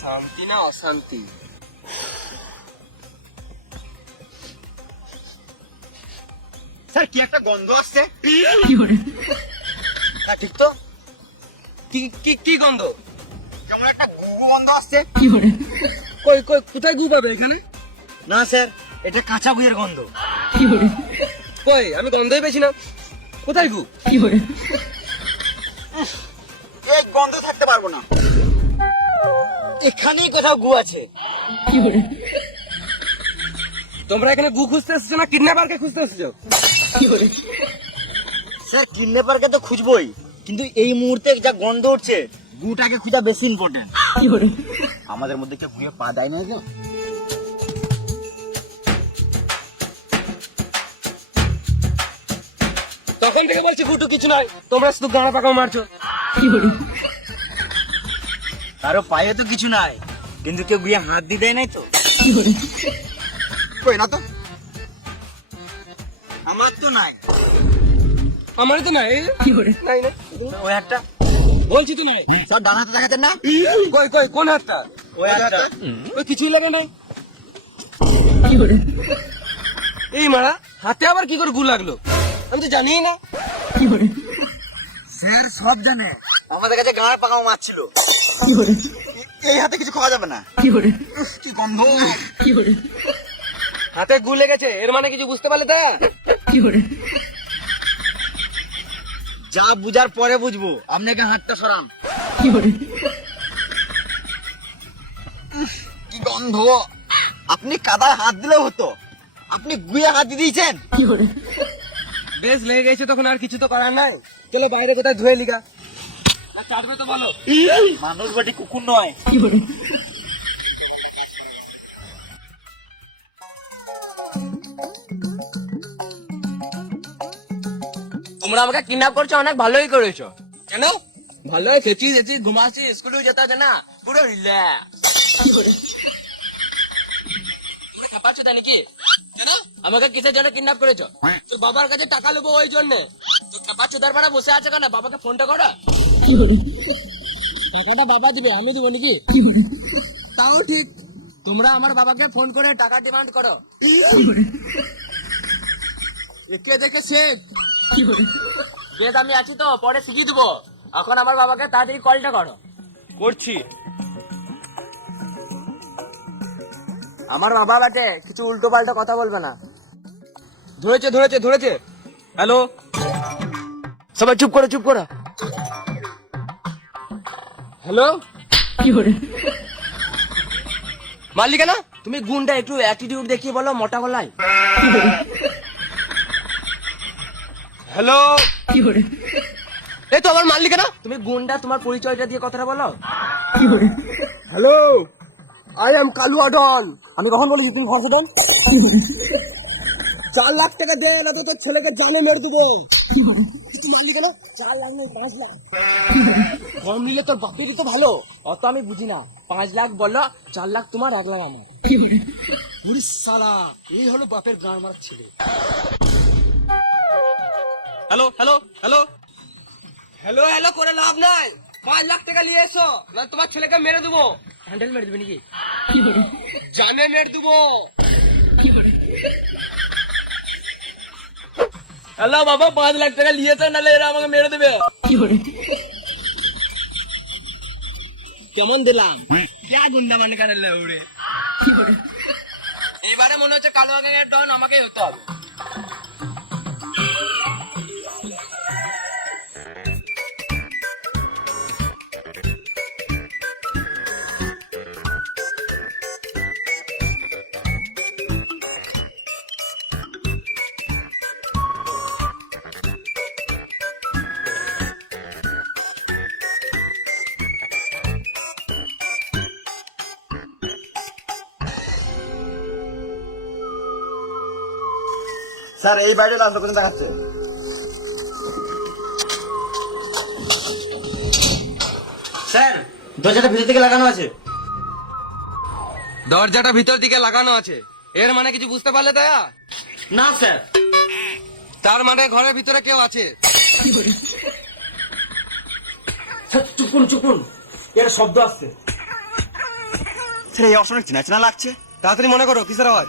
শান্তি না অশান্তি? স্যার কি একটা গন্ধ আসছে। হ্যাঁ ঠিক তো। কি কি কি গন্ধ? কেমন একটা গু গন্ধ আসছে। কই কই কোথায় গু পাবে এখানে? না স্যার, এটা কাঁচা গুয়ের গন্ধ। কই আমি গন্ধই পেয়েছি না। কোথায় গু? এই গন্ধ থাকতে পারবো না, এখানেই কোথাও গু আছে। তোমরা এখানে গু খুঁজতে এসেছো না কিডন্যাপারকে খুঁজতে এসেছো? স্যার কিডন্যাপারকে তো খুঁজবোই, কিন্তু এই মুহূর্তে যা গন্ধ উঠছে গুটাকে খোঁজা বেশি ইম্পর্টেন্ট। আমাদের মধ্যে কেউ গুয়ে পা দেয় না তো। তখন থেকে বলছি গুটু কিছু নয়, তোমরা শুধু গাঁড়া পাকাও মারছো। কারো পায়ে তো কিছু নাই, কিন্তু কেউ গুয়ে হাত দিয়ে দেয় নাই তো। কই না তো, আমার তো নাই। আমারই তো নাই। নাই নাই ওই হাতটা বলছি তো নাই। স্যার ডান হাতে দেখাচ্ছেন না, কই কই কোন হাতটা? ওই হাতটা। ওই কিছুই লাগে নাই। এই মারা হাতে আবার কি করে গু লাগলো? আমি তো জানিই না। স্যার সব জানে, আমাদের কাছে গাঁড় পাকাও মাছ ছিল। এই হাতে কিছু খাওয়া যাবে না। উফ, কি গন্ধ। হাতে গু লেগেছে, এর মানে কিছু বুঝতে পারলে তা? যা বুঝার পরে বুঝবো, আপনাকে হাতটা সরান। উফ, কি গন্ধ। আপনি কাদায় হাত দিলেও হতো, আপনি গুয়ে হাত দিয়ে দিয়েছেন। বেশ লেগে গেছে, তখন আর কিছু তো করার নাই। চলো বাইরে কোথায় ধুয়ে লিগা। না চাটবে তো বলো। মানুষ বাটি কুকুর নয়। তোমরা আমাকে কিডন্যাপ করছো, অনেক ভালোই করেছো। কেন? ভালো খেয়েছি খেয়েছি ঘুমাচ্ছি, স্কুলেও যেতে হচ্ছে না, পুরো রিল্যাক্স। তোমরা খাপাচ্ছ তাই নাকি? কেন? আমাকে কিসের জন্য কিডন্যাপ করেছো? তোর বাবার কাছে টাকা নেবো ওই জন্য। তো খাপাচ্ছ তার পাড়া বসে আছে কেন? বাবাকে ফোনটা করো। টাকাটা বাবা দিবে, আমি দিব নাকি? তাও ঠিক, তোমরা আমার বাবাকে ফোন করে টাকা ডিমান্ড করো। একে দেখে শেখ। বেশ আমি আছি তো, পরে শিখিয়ে দেবো। এখন আমার বাবাকে তাড়াতাড়ি কলটা করো। করছি। আমার বাবা বাটে, কিছু উল্টো পাল্টা কথা বলবে না। ধরেছে ধরেছে ধরেছে। হ্যালো, সবাই চুপ করো চুপ করো। হ্যালো, মারলি কেন? তুমি গুন্ডা, একটু অ্যাটিটিউড দেখিয়ে বলো মোটা গলায়। হ্যালো, এই তো আবার মারলি কেন? তুমি গুন্ডা, তোমার পরিচয়টা দিয়ে কথাটা বলো। হ্যালো, আই এম কালুয়া ডন। আমি কখন বলেছি তুমি খরচ দাও? 4 লাখ টাকা দে, না তো তোর ছেলেকে জানে মেরে দেবো। তুই মারলি কেন? 4 লাখ নয় 5 লাখ। কম নিলে তোর বাপেরই তো ভালো, অত আমি বুঝি না। 5 লাখ বলো, 4 লাখ তোমার, 1 লাখ আমার। ওরে শালা, এই হলো বাপের গাঁড় মারার ছেলে। Hello hello hello hello hello করে লাভ নাই। 5 লাখ টাকা নিয়ে এসো, না তোমার ছেলেকে মেরে দেবো। হ্যান্ডেল মেরে দিবি নাকি? জানে মেরে দেবো। হ্যালো বাবা, 5 লাখ টাকা নিয়েছো, নাহলে এরা আমাকে মেরে দেবে। কেমন দিলাম? क्या गुंडा মানে কানে লাউরে। এবারে মনে হচ্ছে কালো গ্যাংয়ের ডন আমাকেই হতে হবে। স্যার এই বাড়িটা লাল দোকানে দেখাচ্ছে। স্যার দরজাটা ভিতর থেকে লাগানো আছে। দরজাটা ভিতর দিকে লাগানো আছে, এর মানে কিছু বুঝতে পারলে দয়া? না স্যার। তার মানে ঘরের ভিতরে কেউ আছে। চুপুন চুপুন, এর শব্দ আসছে। এই অবশ্য অনেক চেনা চেনা লাগছে। তাড়াতাড়ি মনে করো কিসের আওয়াজ?